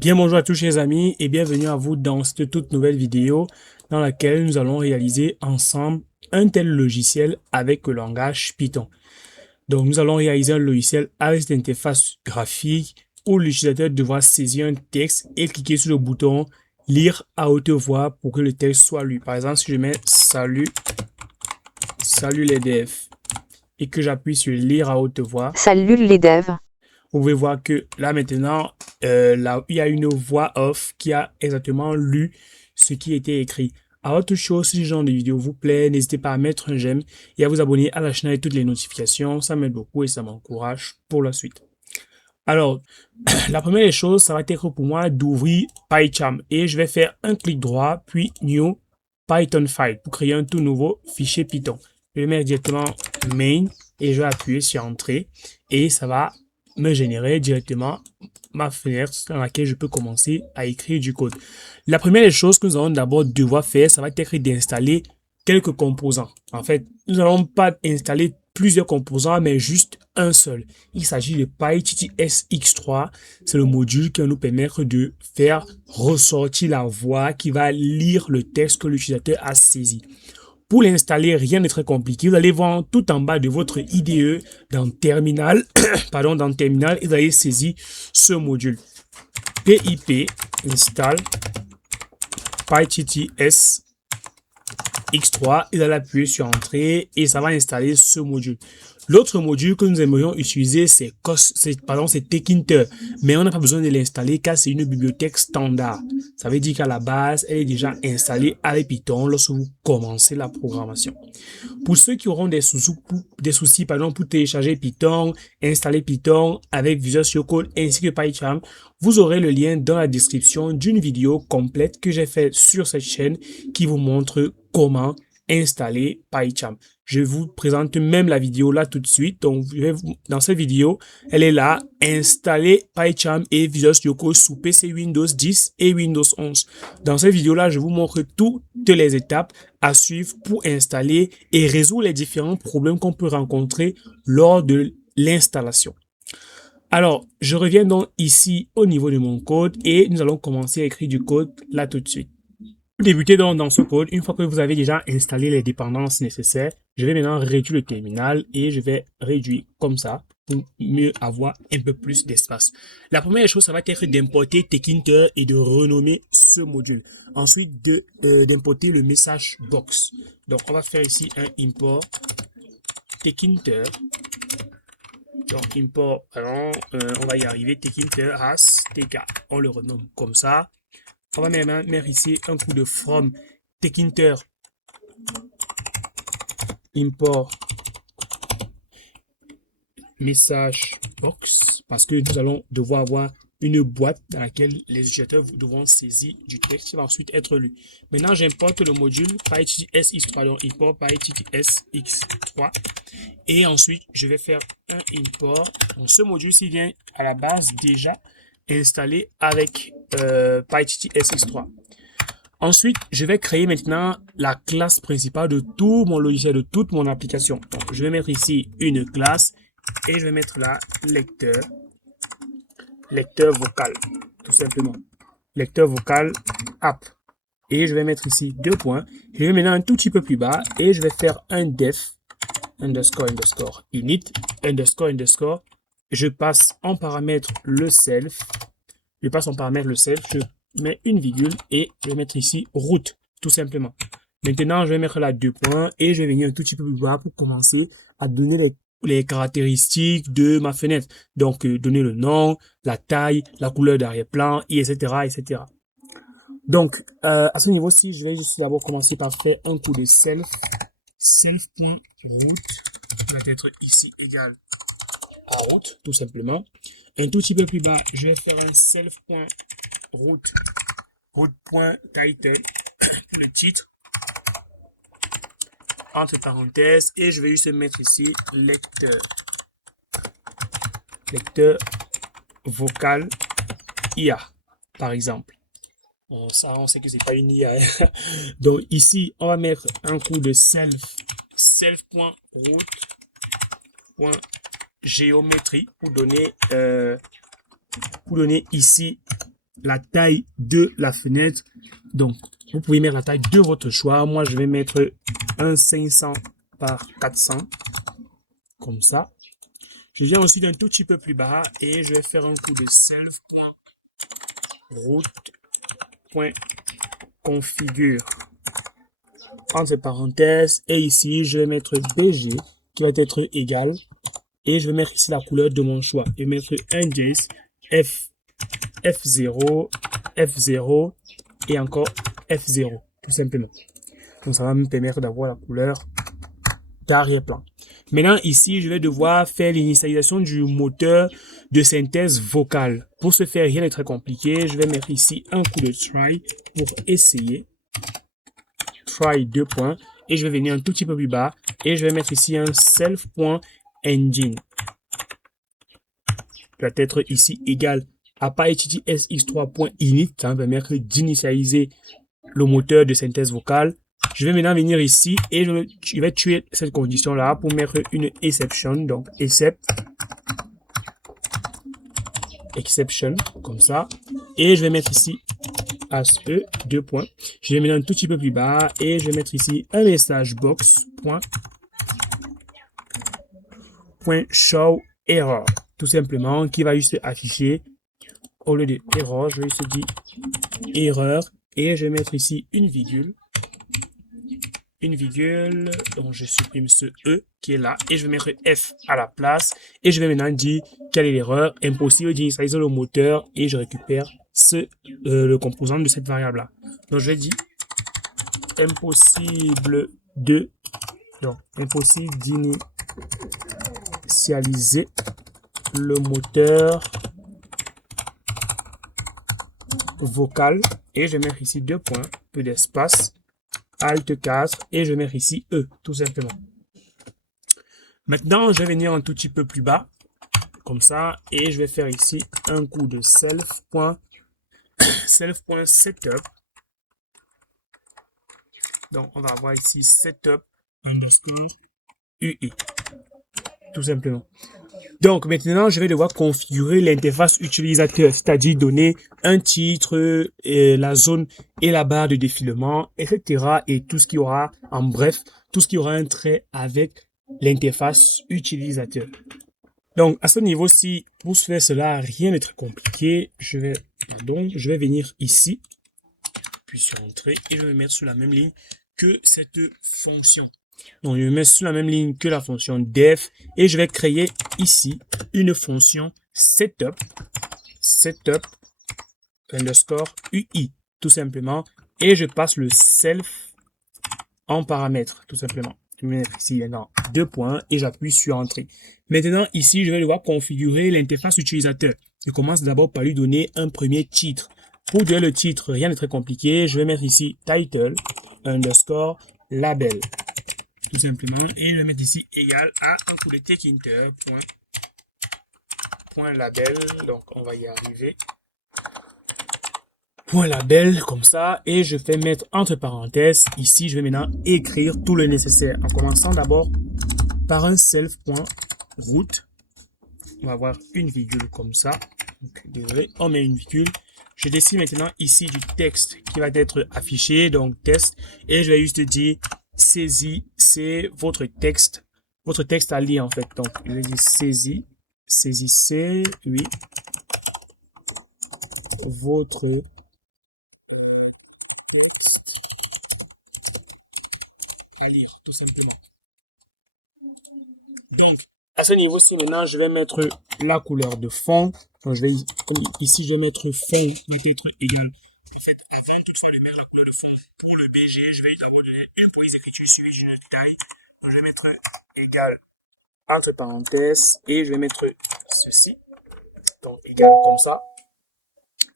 Bien bonjour à tous chers amis et bienvenue à vous dans cette toute nouvelle vidéo dans laquelle nous allons réaliser ensemble un tel logiciel avec le langage Python. Donc nous allons réaliser un logiciel avec cette interface graphique où l'utilisateur devra saisir un texte et cliquer sur le bouton lire à haute voix pour que le texte soit lu. Par exemple, si je mets salut les devs et que j'appuie sur lire à haute voix. Salut les devs. Vous pouvez voir que là maintenant, là, il y a une voix off qui a exactement lu ce qui était écrit. À autre chose, si ce genre de vidéo vous plaît, n'hésitez pas à mettre un j'aime et à vous abonner à la chaîne avec toutes les notifications. Ça m'aide beaucoup et ça m'encourage pour la suite. Alors, la première des choses, ça va être pour moi d'ouvrir PyCharm et je vais faire un clic droit puis New Python File pour créer un tout nouveau fichier Python. Je vais mettre directement Main et je vais appuyer sur Entrée et ça va me générer directement ma fenêtre dans laquelle je peux commencer à écrire du code. La première des choses que nous allons d'abord devoir faire, ça va être d'installer quelques composants. En fait, nous n'allons pas installer plusieurs composants, mais juste un seul. Il s'agit de PyTTSX3. C'est le module qui va nous permettre de faire ressortir la voix qui va lire le texte que l'utilisateur a saisi. Pour l'installer, rien n'est très compliqué. Vous allez voir tout en bas de votre IDE dans Terminal, dans Terminal, et vous allez saisir ce module. pip install pytts x3 et vous allez appuyer sur Entrée et ça va installer ce module. L'autre module que nous aimerions utiliser, c'est Tkinter, mais on n'a pas besoin de l'installer car c'est une bibliothèque standard. Ça veut dire qu'à la base, elle est déjà installée avec Python lorsque vous commencez la programmation. Pour ceux qui auront des soucis pour télécharger Python, installer Python avec Visual Studio Code ainsi que PyCharm, vous aurez le lien dans la description d'une vidéo complète que j'ai faite sur cette chaîne qui vous montre comment installer PyCharm. Je vous présente même la vidéo là tout de suite. Donc, dans cette vidéo, elle est là, installer PyCharm et Visual Studio Code sous PC Windows 10 et Windows 11. Dans cette vidéo là, je vous montre toutes les étapes à suivre pour installer et résoudre les différents problèmes qu'on peut rencontrer lors de l'installation. Alors, je reviens donc ici au niveau de mon code et nous allons commencer à écrire du code là tout de suite. Pour débuter donc dans ce code, une fois que vous avez déjà installé les dépendances nécessaires, je vais maintenant réduire le terminal et je vais réduire comme ça pour mieux avoir un peu plus d'espace. La première chose, ça va être d'importer Tkinter et de renommer ce module. Ensuite, d'importer le message box. Donc, on va faire ici un import Tkinter. Donc, import, on va y arriver, Tkinter as tk. On le renomme comme ça. On va mettre ici un coup de from Tkinter import message box parce que nous allons devoir avoir une boîte dans laquelle les utilisateurs devront saisir du texte qui va ensuite être lu. Maintenant, j'importe le module pyttsx3, donc import pyttsx3 et ensuite je vais faire un import. Donc, ce module-ci vient à la base déjà installé avec pyttsx3. Ensuite, je vais créer maintenant la classe principale de tout mon logiciel, de toute mon application. Donc, je vais mettre ici une classe et je vais mettre là lecteur vocal, tout simplement. Lecteur vocal app. Et je vais mettre ici deux points. Je vais maintenant un tout petit peu plus bas et je vais faire un def underscore init underscore. Je passe en paramètre le self. Je mets une virgule et je vais mettre ici route, tout simplement. Maintenant, je vais mettre là deux points et je vais venir un tout petit peu plus bas pour commencer à donner les caractéristiques de ma fenêtre. Donc, donner le nom, la taille, la couleur d'arrière-plan, etc., etc. Donc, à ce niveau-ci, je vais juste d'abord commencer par faire un coup de self.route, qui va être ici égal à route, tout simplement. Un tout petit peu plus bas, je vais faire un route.title, le titre, entre parenthèses, et je vais juste mettre ici lecteur vocal IA, par exemple. Ça, on sait que c'est pas une IA. Donc ici, on va mettre un coup de self.route.géométrie pour donner ici la taille de la fenêtre. Donc, vous pouvez mettre la taille de votre choix. Moi, je vais mettre un 500 par 400. Comme ça. Je viens aussi d'un tout petit peu plus bas et je vais faire un coup de self.route.configure entre parenthèses. Et ici, je vais mettre BG qui va être égal. Et je vais mettre ici la couleur de mon choix. Je vais mettre un Jace F0, F0 et encore F0, tout simplement. Donc, ça va me permettre d'avoir la couleur d'arrière-plan. Maintenant, ici, je vais devoir faire l'initialisation du moteur de synthèse vocale. Pour ce faire, rien n'est très compliqué. Je vais mettre ici un coup de try pour essayer. Try 2 points. Et je vais venir un tout petit peu plus bas. Et je vais mettre ici un self.engine. Doit être ici égal à Paetiti sx3.init. Ça va me permettre d'initialiser le moteur de synthèse vocale. Je vais maintenant venir ici et je vais tuer cette condition-là pour mettre une exception. Donc, exception, comme ça. Et je vais mettre ici ASE, 2 points. Je vais mettre un tout petit peu plus bas et je vais mettre ici un message box, point show error, tout simplement, qui va juste afficher, au lieu de error, je vais juste dire erreur et je vais mettre ici une virgule, donc je supprime ce E qui est là et je vais mettre F à la place et je vais maintenant dire quelle est l'erreur, impossible d'initialiser le moteur et je récupère le composant de cette variable là. Donc je vais dire impossible d'initialiser le moteur vocal et je vais mettre ici 2 points, peu d'espace, Alt 4 et je vais mettre ici E, tout simplement. Maintenant, je vais venir un tout petit peu plus bas, comme ça, et je vais faire ici un coup de self.setup. Donc, on va avoir ici setup UI, tout simplement. Donc, maintenant, je vais devoir configurer l'interface utilisateur, c'est-à-dire donner un titre, la zone et la barre de défilement, etc. Et tout ce qui aura, en bref, tout ce qui aura un trait avec l'interface utilisateur. Donc, à ce niveau-ci, pour faire cela, rien n'est très compliqué. Je vais venir ici, puis sur Entrée, et je vais mettre sur la même ligne que cette fonction. Donc, je vais mettre sur la même ligne que la fonction def et je vais créer ici une fonction setup underscore UI, tout simplement. Et je passe le self en paramètre, tout simplement. Je vais mettre ici maintenant 2 points et j'appuie sur Entrée. Maintenant, ici, je vais devoir configurer l'interface utilisateur. Je commence d'abord par lui donner un premier titre. Pour donner le titre, rien n'est très compliqué. Je vais mettre ici title underscore label. Tout simplement, et je vais mettre ici égal à un coup de TechInter point label, donc on va y arriver, point label, comme ça, et je vais mettre entre parenthèses, ici je vais maintenant écrire tout le nécessaire, en commençant d'abord par un self.route, on va avoir une virgule comme ça, donc, désolé, on met une virgule, je décide maintenant ici du texte qui va être affiché, donc test, et je vais juste dire saisissez votre texte à lire en fait. Donc, je vais dire saisissez, oui, votre à lire, tout simplement. Donc, à ce niveau-ci, maintenant, je vais mettre la couleur de fond. Donc, comme ici, je vais mettre fond va être égal. En fait, avant toutefois de mettre la couleur de fond pour le BG, je vais d'abord donner une police d'écriture suivie d'une taille. Donc, je vais mettre égal entre parenthèses et je vais mettre ceci. Donc, égal comme ça.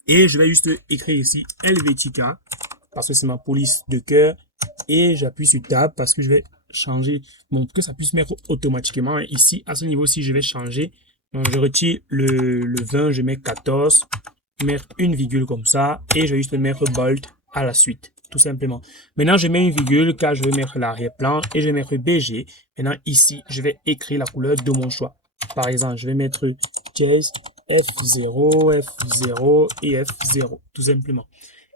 Et je vais juste écrire ici Helvetica parce que c'est ma police de cœur. Et j'appuie sur Tab parce que je vais changer, bon, que ça puisse mettre automatiquement. Et ici, à ce niveau-ci, je vais changer. Donc, je retire le 20, je mets 14, mettre une virgule comme ça. Et je vais juste mettre bold à la suite, tout simplement. Maintenant, je mets une virgule car je vais mettre l'arrière-plan et je vais mettre BG. Maintenant, ici, je vais écrire la couleur de mon choix. Par exemple, je vais mettre Jazz F0, F0 et F0, tout simplement.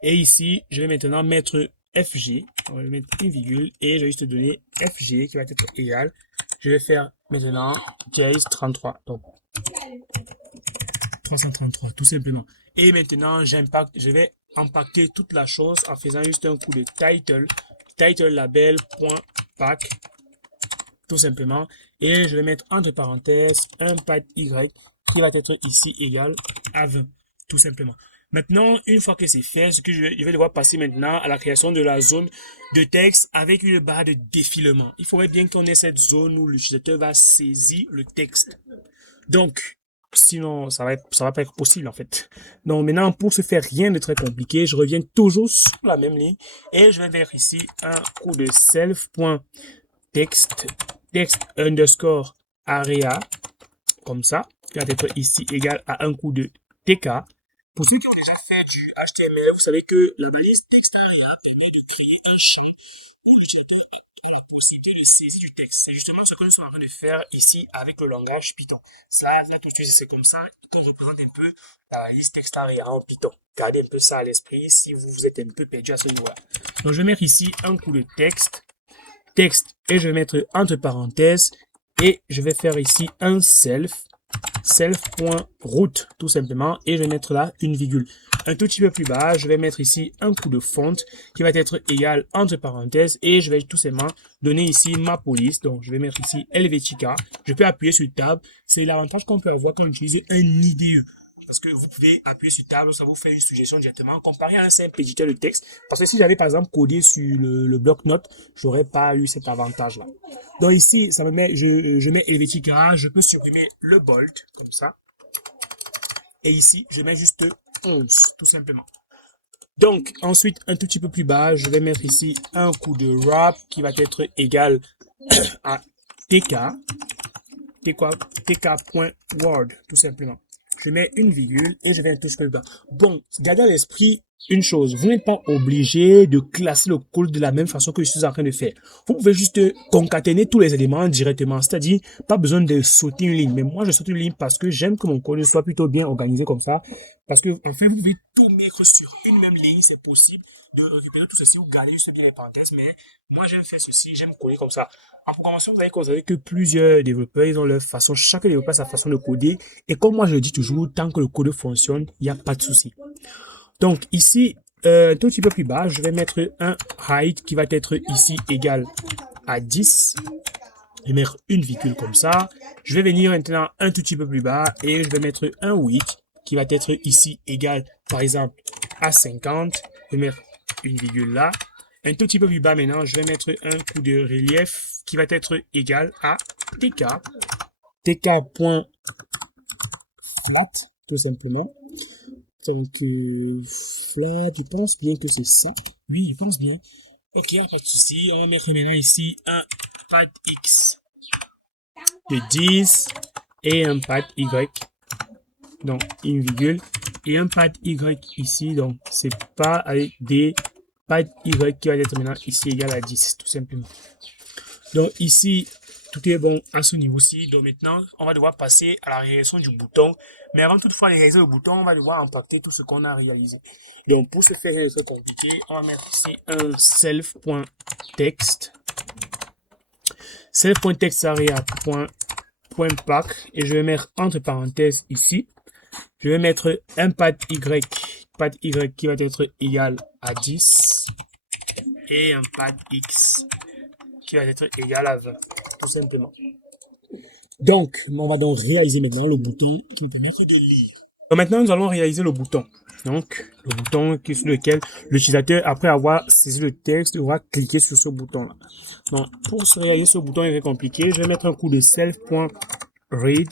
Et ici, je vais maintenant mettre FG, on va mettre une virgule, et je vais juste donner FG qui va être égal. Je vais faire maintenant Jase 33, donc 333, tout simplement. Et maintenant, je vais impacter toute la chose en faisant juste un coup de title label.pack, tout simplement. Et je vais mettre entre parenthèses un pad Y qui va être ici égal à 20, tout simplement. Maintenant, une fois que c'est fait, ce que je vais devoir passer maintenant à la création de la zone de texte avec une barre de défilement. Il faudrait bien qu'on ait cette zone où l'utilisateur va saisir le texte. Donc, sinon, ça va pas être possible, en fait. Donc, maintenant, pour se faire rien de très compliqué, je reviens toujours sur la même ligne et je vais vers ici un coup de self.text, text underscore area, comme ça, qui va être ici égal à un coup de tk. Pour ceux qui ont déjà fait du HTML, vous savez que la balise text area permet de créer un champ où l'utilisateur a la possibilité de saisir du texte. C'est justement ce que nous sommes en train de faire ici avec le langage Python. Là tout de suite, c'est comme ça que je représente un peu la balise text area en Python. Gardez un peu ça à l'esprit si vous êtes un peu perdu à ce niveau-là. Donc, je vais mettre ici un coup de texte, et je vais mettre entre parenthèses, et je vais faire ici un self.root, tout simplement, et je vais mettre là une virgule. Un tout petit peu plus bas, je vais mettre ici un coup de font qui va être égal entre parenthèses, et je vais tout simplement donner ici ma police. Donc, je vais mettre ici Helvetica. Je peux appuyer sur Tab. C'est l'avantage qu'on peut avoir quand on utilise un IDE. Parce que vous pouvez appuyer sur Tab, ça vous fait une suggestion directement comparé à un simple éditeur de texte. Parce que si j'avais par exemple codé sur le bloc-notes, j'aurais pas eu cet avantage-là. Donc ici, ça me met, je mets Helvetica, je peux supprimer le bold, comme ça. Et ici, je mets juste 11, tout simplement. Donc, ensuite, un tout petit peu plus bas, je vais mettre ici un coup de wrap qui va être égal à tk, tk.word, tout simplement. Je mets une virgule et je vais un tout petit peu bas. Bon, gardez à l'esprit une chose, vous n'êtes pas obligé de classer le code de la même façon que je suis en train de faire. Vous pouvez juste concaténer tous les éléments directement, c'est-à-dire pas besoin de sauter une ligne. Mais moi, je saute une ligne parce que j'aime que mon code soit plutôt bien organisé comme ça. Parce que, en fait, vous pouvez tout mettre sur une même ligne, c'est possible de récupérer tout ceci ou garder juste bien les parenthèses. Mais moi, j'aime faire ceci, j'aime coder comme ça. En programmation, vous savez que plusieurs développeurs, ils ont leur façon, chaque développeur a sa façon de coder. Et comme moi, je le dis toujours, tant que le code fonctionne, il n'y a pas de souci. Donc ici, un tout petit peu plus bas, je vais mettre un height qui va être ici égal à 10. Je vais mettre une virgule comme ça. Je vais venir maintenant un tout petit peu plus bas et je vais mettre un width qui va être ici égal, par exemple, à 50. Je vais mettre une virgule là. Un tout petit peu plus bas maintenant, je vais mettre un coup de relief qui va être égal à tk. tk.flat, tout simplement. Flat, je pense bien que c'est ça. Oui, je pense bien. Ok, pas de souci. On va mettre maintenant ici un pad X de 10 et un pad Y. Donc, une virgule. Et un pad Y ici. Donc, c'est pas avec des pad Y qui va être maintenant ici égal à 10, tout simplement. Donc, ici, tout est bon à ce niveau-ci. Donc maintenant, on va devoir passer à la réalisation du bouton. Mais avant toutefois de réaliser le bouton, on va devoir impacter tout ce qu'on a réalisé. Donc pour ce faire, c'est très compliqué. On va mettre ici un self.text. Self.text area.pack. Et je vais mettre entre parenthèses ici. Je vais mettre un pad Y qui va être égal à 10. Et un pad X qui va être égal à 20. Tout simplement. Donc, on va donc réaliser maintenant le bouton qui nous permet de lire. Donc maintenant, nous allons réaliser le bouton. Donc, le bouton sur lequel l'utilisateur, après avoir saisi le texte, devra cliquer sur ce bouton-là. Donc, pour réaliser ce bouton, il est compliqué. Je vais mettre un coup de self.read,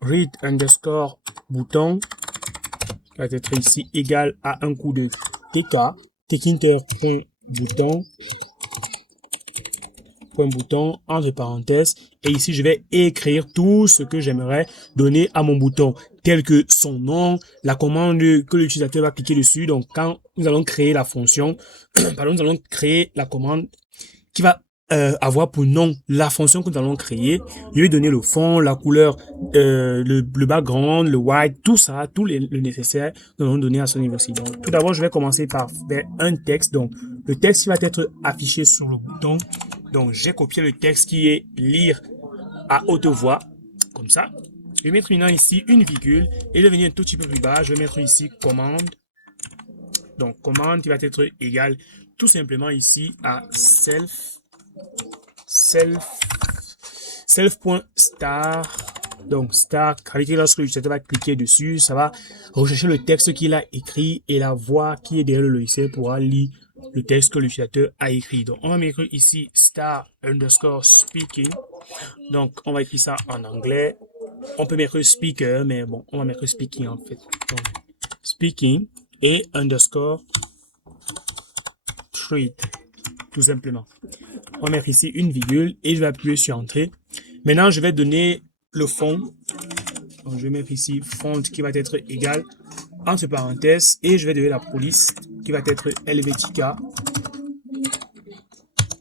read underscore bouton, qui va être ici égal à un coup de tk, bouton, bouton, entre parenthèses, et ici je vais écrire tout ce que j'aimerais donner à mon bouton, tel que son nom, la commande que l'utilisateur va cliquer dessus. Donc quand nous allons créer la fonction, pardon, nous allons créer la commande qui va avoir pour nom la fonction que nous allons créer. Je vais donner le fond, la couleur, le background, le white, tout ça, le nécessaire, nous allons donner à son niveau aussi. Donc, tout d'abord, je vais commencer par faire un texte. Donc, le texte qui va être affiché sur le bouton. Donc, j'ai copié le texte qui est lire à haute voix, comme ça. Je vais mettre maintenant ici une virgule et je vais venir un tout petit peu plus bas. Je vais mettre ici commande. Donc, commande qui va être égale tout simplement ici à self.star. Donc, star, lorsque l'utilisateur va cliquer dessus, ça va rechercher le texte qu'il a écrit et la voix qui est derrière le logiciel pourra lire le texte que l'utilisateur a écrit. Donc, on va mettre ici star underscore speaking. Donc, on va écrire ça en anglais. On peut mettre speaker, mais bon, on va mettre speaking en fait. Donc, speaking et underscore treat, tout simplement. On va mettre ici une virgule et je vais appuyer sur entrée. Maintenant, je vais donner le fond. Donc, je vais mettre ici font qui va être égal entre parenthèses et je vais donner la police qui va être Helvetica.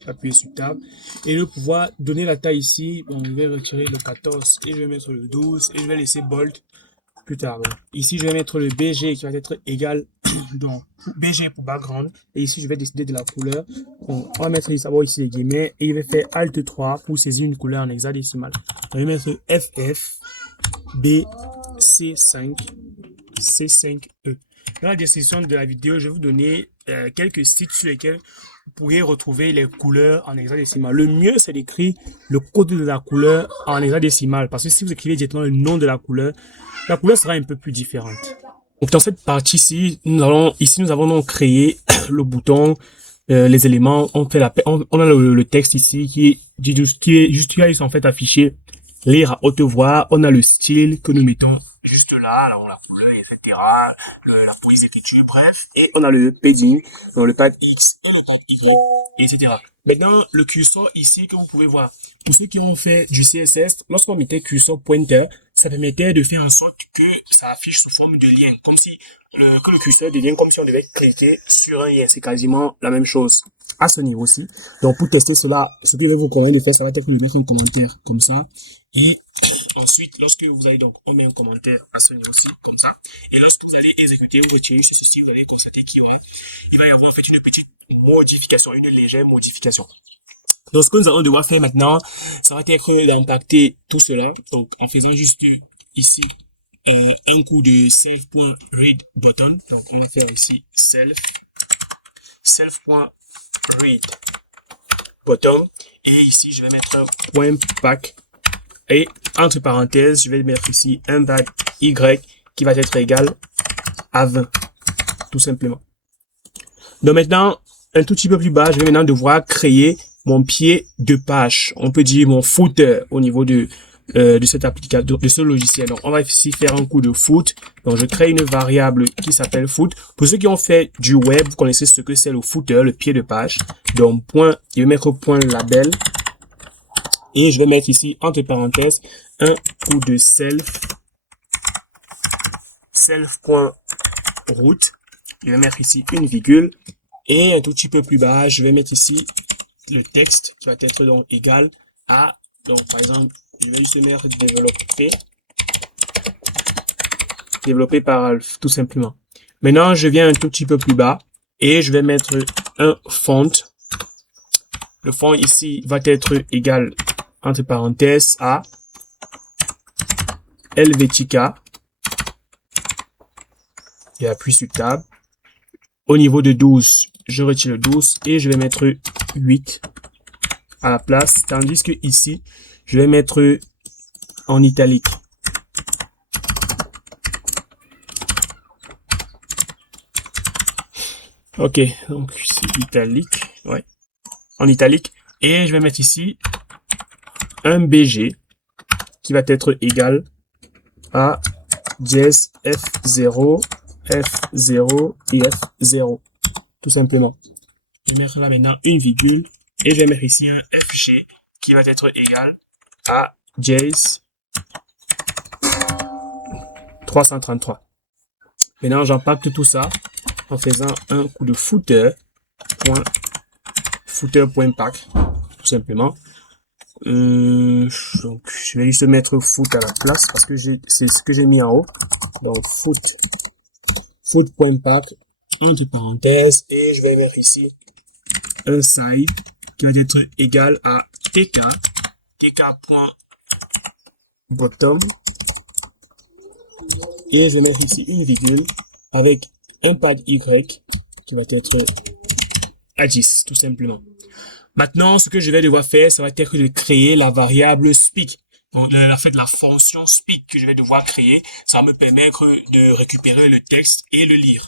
Appuyer sur table et le pouvoir donner la taille ici. Bon, je vais retirer le 14 et je vais mettre le 12 et je vais laisser bold plus tard. Donc, ici, je vais mettre le BG qui va être égal donc BG pour background et ici, je vais décider de la couleur. Donc, on va mettre d'abord ici les guillemets et je vais faire Alt 3 pour saisir une couleur en hexadécimal. Je vais mettre FF BC5 C5E. Dans la description de la vidéo, je vais vous donner quelques sites sur lesquels vous pourriez retrouver les couleurs en hexadécimal. Le mieux, c'est d'écrire le code de la couleur en hexadécimal parce que si vous écrivez directement le nom de la couleur sera un peu plus différente. Donc, dans cette partie-ci, nous avons donc créé le bouton, les éléments, on a le texte ici qui est juste en fait affiché, lire à haute voix, on a le style que nous mettons juste là, alors la couleur, etc., la police d'écriture, bref, et on a le padding, donc le pad X et le pad Y, etc. Maintenant, le cursor ici que vous pouvez voir, pour ceux qui ont fait du CSS, lorsqu'on mettait cursor pointer, ça permettait de faire en sorte que ça affiche sous forme de lien, comme si que le curseur devient comme si on devait cliquer sur un lien. C'est quasiment la même chose à ce niveau-ci. Donc, pour tester cela, ce que je vais vous conseiller de faire, ça va être de mettre un commentaire comme ça. Et ensuite, lorsque vous allez donc, on met un commentaire à ce niveau-ci, comme ça. Et lorsque vous allez exécuter ou retirer sur ceci, vous allez constater qu'il va y avoir en fait une petite modification, une légère modification. Donc, ce que nous allons devoir faire maintenant, ça va être d'impacter tout cela. Donc, en faisant juste ici un coup de self.read button. Donc, on va faire ici self.read button. Et ici, je vais mettre un point pack. Et entre parenthèses, je vais mettre ici un pad Y qui va être égal à 20. Tout simplement. Donc, maintenant, un tout petit peu plus bas, je vais maintenant devoir créer mon pied de page. On peut dire mon footer au niveau de cette application, de ce logiciel. Donc, on va ici faire un coup de foot. Donc, je crée une variable qui s'appelle foot. Pour ceux qui ont fait du web, vous connaissez ce que c'est le footer, le pied de page. Donc, je vais mettre point label. Et je vais mettre ici, entre parenthèses, un coup de self.root. Je vais mettre ici une virgule. Et un tout petit peu plus bas, je vais mettre ici le texte qui va être donc égal à, donc par exemple, je vais juste mettre développé par Alf, tout simplement. Maintenant, je viens un tout petit peu plus bas et je vais mettre un font. Le font ici va être égal, entre parenthèses, à Helvetica. Et appuie sur Tab. Au niveau de 12, je retire le 12 et je vais mettre 8 à la place. Tandis que ici, je vais mettre en italique. Ok, donc c'est italique. Ouais. En italique. Et je vais mettre ici un BG qui va être égal à dièse F0, F0 et F0. Tout simplement. Je vais mettre là maintenant une virgule et je vais mettre ici un FG qui va être égal à dièse 333. Maintenant, j'impacte tout ça en faisant un coup de footer.pack. Tout simplement. Donc, je vais juste mettre foot à la place parce que c'est ce que j'ai mis en haut. Donc, foot.pack, entre parenthèses, et je vais mettre ici un side qui va être égal à tk.bottom, et je vais mettre ici une virgule avec un pad y qui va être à 10, tout simplement. Maintenant, ce que je vais devoir faire, ça va être de créer la variable speak. Donc, la fonction speak que je vais devoir créer, ça va me permettre de récupérer le texte et le lire.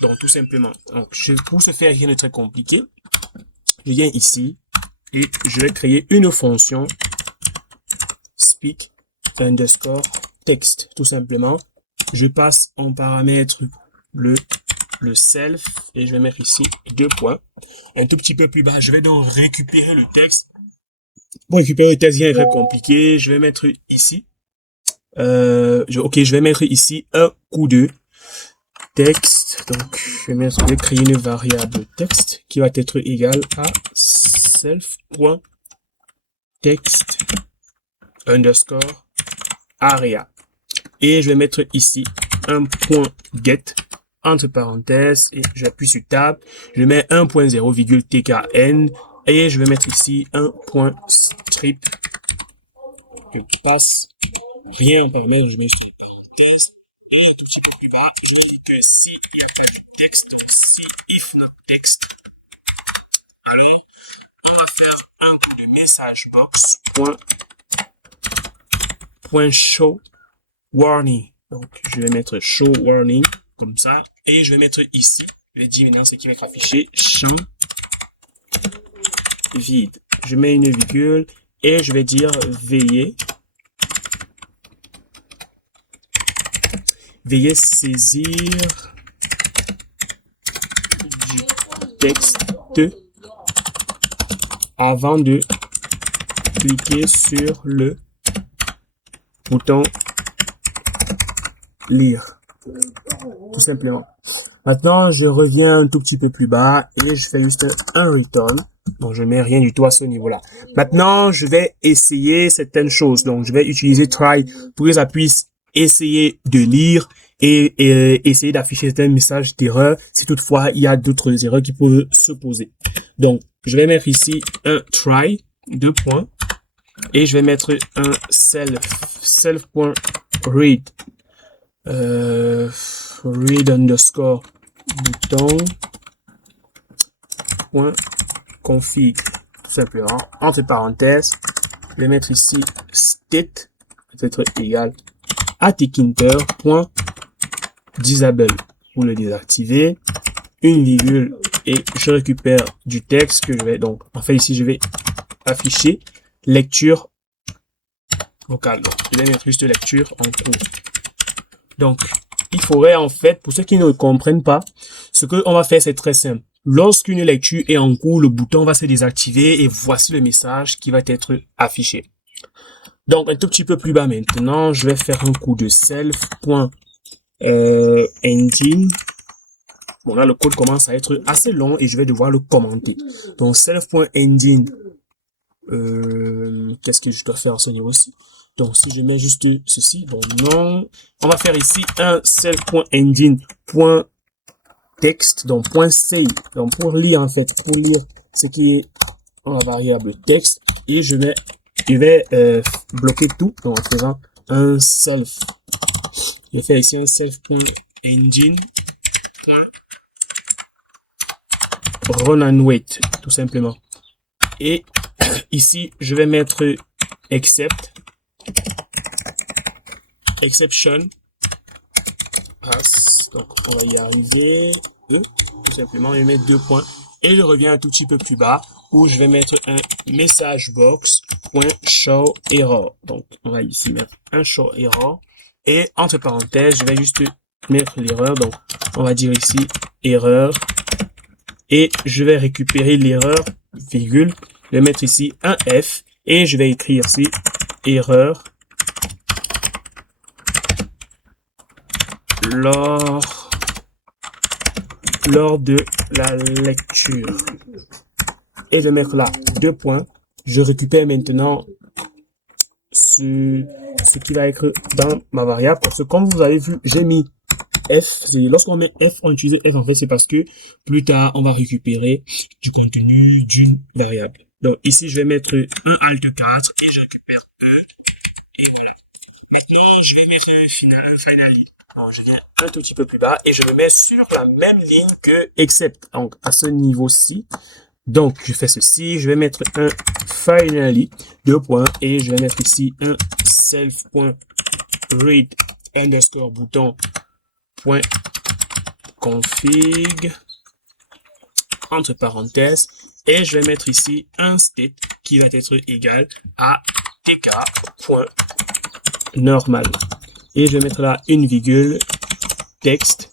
Donc, tout simplement. Donc, pour ce faire, rien de très compliqué. Je viens ici et je vais créer une fonction speak underscore text, tout simplement. Je passe en paramètre le self et je vais mettre ici 2 points. Un tout petit peu plus bas, je vais donc récupérer le texte. Pour récupérer le texte, rien de très compliqué. Je vais mettre ici. Je vais mettre ici un coup de texte. Donc, je vais créer une variable texte qui va être égale à self.text underscore area. Et je vais mettre ici un point get entre parenthèses et j'appuie sur tab. Je mets 1.0,tkn et je vais mettre ici un point strip qui passe rien en paramètre. Je mets sur parenthèse et un tout petit peu plus bas, je dis que si il y a du texte, donc si if not text, alors on va faire un coup de message box point show warning. Donc, je vais mettre show warning comme ça. Et je vais mettre ici, je vais dire maintenant ce qui va être affiché, champ vide. Je mets une virgule et je vais dire veillez saisir du texte avant de cliquer sur le bouton lire, tout simplement. Maintenant, je reviens un tout petit peu plus bas et je fais juste un return. Donc, je mets rien du tout à ce niveau-là. Maintenant, je vais essayer certaines choses. Donc, je vais utiliser try pour que ça puisse essayer de lire et essayer d'afficher certains messages d'erreur si toutefois il y a d'autres erreurs qui peuvent se poser. Donc, je vais mettre ici un try, 2 points, et je vais mettre un self.read read underscore bouton point config, tout simplement, entre parenthèses. Je vais mettre ici state peut-être égal à tkinter.disable pour le désactiver, une virgule et je récupère du texte que je vais donc en fait ici je vais afficher lecture locale. Donc, je vais mettre juste lecture en cours. Donc, il faudrait en fait, pour ceux qui ne comprennent pas, ce qu'on va faire, c'est très simple. Lorsqu'une lecture est en cours, le bouton va se désactiver et voici le message qui va être affiché. Donc, un tout petit peu plus bas maintenant, je vais faire un coup de self.engine. Bon, là, le code commence à être assez long et je vais devoir le commenter. Donc, self.engine, qu'est-ce que je dois faire à ce niveau-ci? Donc, si je mets juste ceci, bon, non. On va faire ici un self.engine.text, donc .save. Donc, pour lire, en fait, pour lire ce qui est en variable texte. Et je vais bloquer tout, donc en faisant un self. Je vais faire ici un self.engine.run and wait, tout simplement. Et ici, je vais mettre exception pass. Donc, on va y arriver. Tout simplement, je mets 2 points. Et je reviens un tout petit peu plus bas où je vais mettre un message box point show error. Donc, on va ici mettre un show error. Et entre parenthèses, je vais juste mettre l'erreur. Donc, on va dire ici erreur. Et je vais récupérer l'erreur, virgule. Je vais mettre ici un F. Et je vais écrire ici erreur lors de la lecture. Et je vais mettre là 2 points je récupère maintenant ce qui va être dans ma variable. Parce que comme vous avez vu, j'ai mis F. Lorsqu'on met F, on utilise F en fait, c'est parce que plus tard, on va récupérer du contenu d'une variable. Donc ici, je vais mettre un alt 4 et je récupère E. Et voilà. Maintenant, je vais mettre un finally. Bon, je viens un tout petit peu plus bas et je me mets sur la même ligne que except. Donc à ce niveau-ci. Donc je fais ceci, je vais mettre un finally, deux points, et je vais mettre ici un self.read underscore bouton point config entre parenthèses, et je vais mettre ici un state qui va être égal à tk.normal, et je vais mettre là une virgule, texte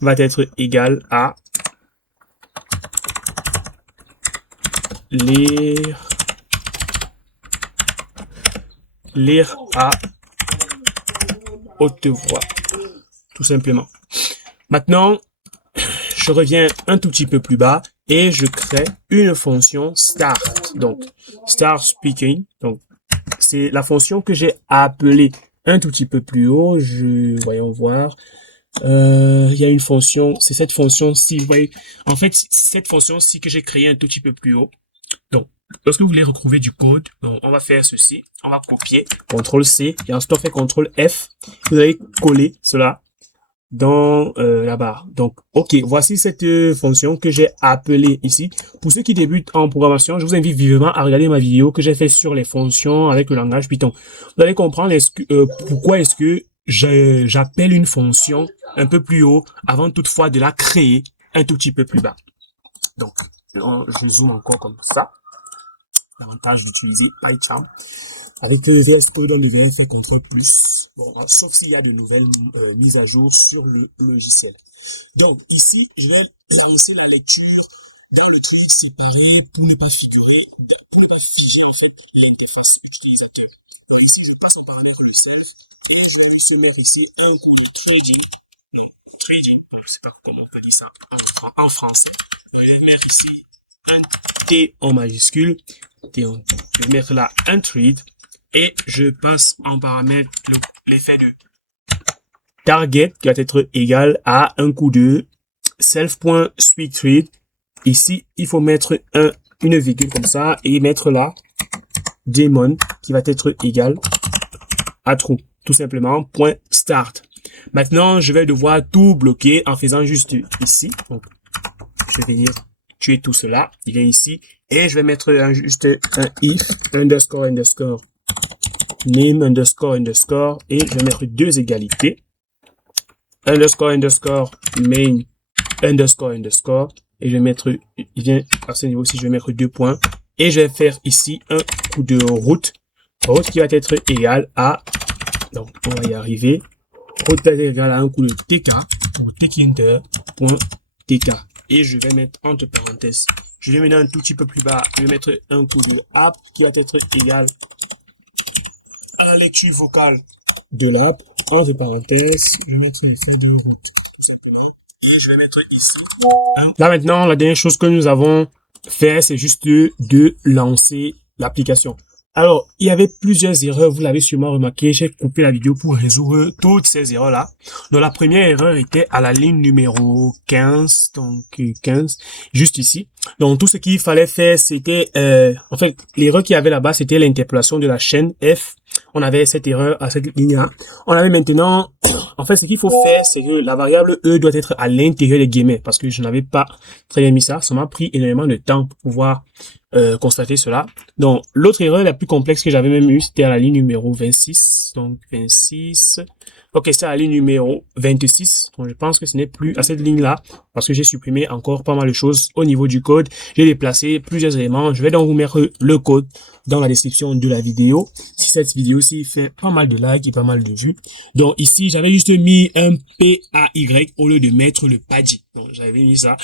va être égal à lire à haute voix, tout simplement. Maintenant, je reviens un tout petit peu plus bas et je crée une fonction start. Donc, start speaking. Donc, c'est la fonction que j'ai appelée un tout petit peu plus haut. Voyons voir. Il y a une fonction, c'est cette fonction-ci. Vous voyez, en fait, c'est cette fonction-ci que j'ai créée un tout petit peu plus haut. Donc, lorsque vous voulez retrouver du code, donc on va faire ceci. On va copier, CTRL-C, et ensuite on fait CTRL-F. Vous allez coller cela dans la barre. Donc, ok, voici cette fonction que j'ai appelée ici. Pour ceux qui débutent en programmation, je vous invite vivement à regarder ma vidéo que j'ai fait sur les fonctions avec le langage Python. Vous allez comprendre pourquoi est-ce que j'appelle une fonction un peu plus haut avant toutefois de la créer un tout petit peu plus bas. Donc, je zoome encore comme ça. L'avantage d'utiliser PyCharm. Avec VS Code, on devrait faire CTRL+. Bon, sauf s'il y a de nouvelles mises à jour sur le logiciel. Donc, ici, je vais lancer la lecture dans le truc séparé pour ne pas figer en fait l'interface utilisateur. Donc ici, je passe en paramètre le self et je vais se mettre ici un cours de trading. Trading, je ne sais pas comment on peut dire ça en français. Je vais mettre ici un T en majuscule. Je vais mettre là un trade. Et je passe en paramètre l'effet de target qui va être égal à un coup de self.speedThread. Ici, il faut mettre une virgule comme ça et mettre là daemon qui va être égal à true. Tout simplement, point start. Maintenant, je vais devoir tout bloquer en faisant juste ici. Donc, je vais venir tuer tout cela. Il est ici. Et je vais mettre juste un if underscore name underscore et je vais mettre deux égalités underscore main underscore et je vais mettre, il vient à ce niveau-ci, je vais mettre deux points et je vais faire ici un coup de route qui va être égal à, donc on va y arriver, route va être égal à un coup de tk ou tkinter.tk et je vais mettre entre parenthèses, je vais mettre un tout petit peu plus bas, je vais mettre un coup de app qui va être égal à la lecture vocale de l'app, entre parenthèses, je vais mettre l'effet de route, tout simplement. Et je vais mettre ici. Là maintenant, la dernière chose que nous avons fait, c'est juste de lancer l'application. Alors, il y avait plusieurs erreurs, vous l'avez sûrement remarqué, j'ai coupé la vidéo pour résoudre toutes ces erreurs-là. Donc, la première erreur était à la ligne numéro 15, donc 15, juste ici. Donc, tout ce qu'il fallait faire, c'était, en fait, l'erreur qu'il y avait là-bas, c'était l'interpolation de la chaîne F. On avait cette erreur à cette ligne-là. On avait maintenant, en fait, ce qu'il faut faire, c'est que la variable E doit être à l'intérieur des guillemets, parce que je n'avais pas très bien mis ça. Ça m'a pris énormément de temps pour pouvoir constater cela. Donc, l'autre erreur la plus complexe que j'avais même eue, c'était à la ligne numéro 26. Donc, 26. Ok, c'est à la ligne numéro 26. Donc, je pense que ce n'est plus à cette ligne-là, parce que j'ai supprimé encore pas mal de choses au niveau du code. J'ai déplacé plusieurs éléments. Je vais donc vous mettre le code dans la description de la vidéo. Si cette vidéo-ci fait pas mal de likes et pas mal de vues. Donc, ici, j'avais juste mis un PAY au lieu de mettre le PADI. Donc, j'avais mis ça.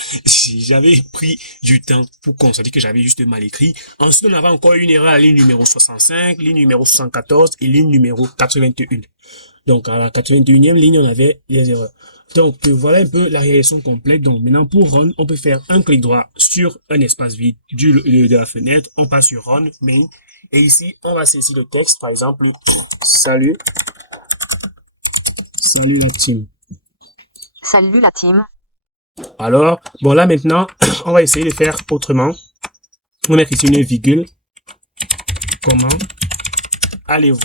J'avais pris du temps pour constater que j'avais juste mal écrit. Ensuite, on avait encore une erreur à la ligne numéro 65, ligne numéro 74 et ligne numéro 81. Donc, à la 81e ligne, on avait les erreurs. Donc, voilà un peu la réalisation complète. Donc, maintenant, pour Run, on peut faire un clic droit sur un espace vide de la fenêtre. On passe sur Run, Main. Et ici, on va saisir le texte, par exemple, salut la team. Salut la team. Alors, bon là maintenant, on va essayer de faire autrement. On va mettre ici une virgule. Comment allez-vous?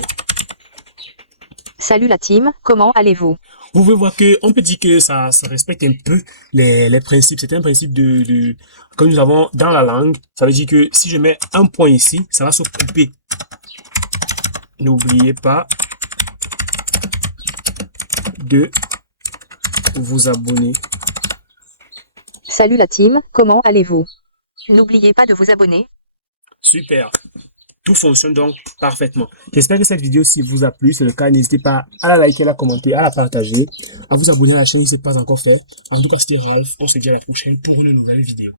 Salut la team, comment allez-vous? Vous pouvez voir que on peut dire que ça respecte un peu les principes. C'est un principe que nous avons dans la langue. Ça veut dire que si je mets un point ici, ça va se couper. N'oubliez pas de vous abonner. Salut la team, comment allez-vous? N'oubliez pas de vous abonner. Super. Tout fonctionne donc parfaitement. J'espère que cette vidéo, si vous a plu, c'est le cas, n'hésitez pas à la liker, à la commenter, à la partager, à vous abonner à la chaîne si ce n'est pas encore fait. En tout cas, c'était Ralph. On se dit à la prochaine pour une nouvelle vidéo.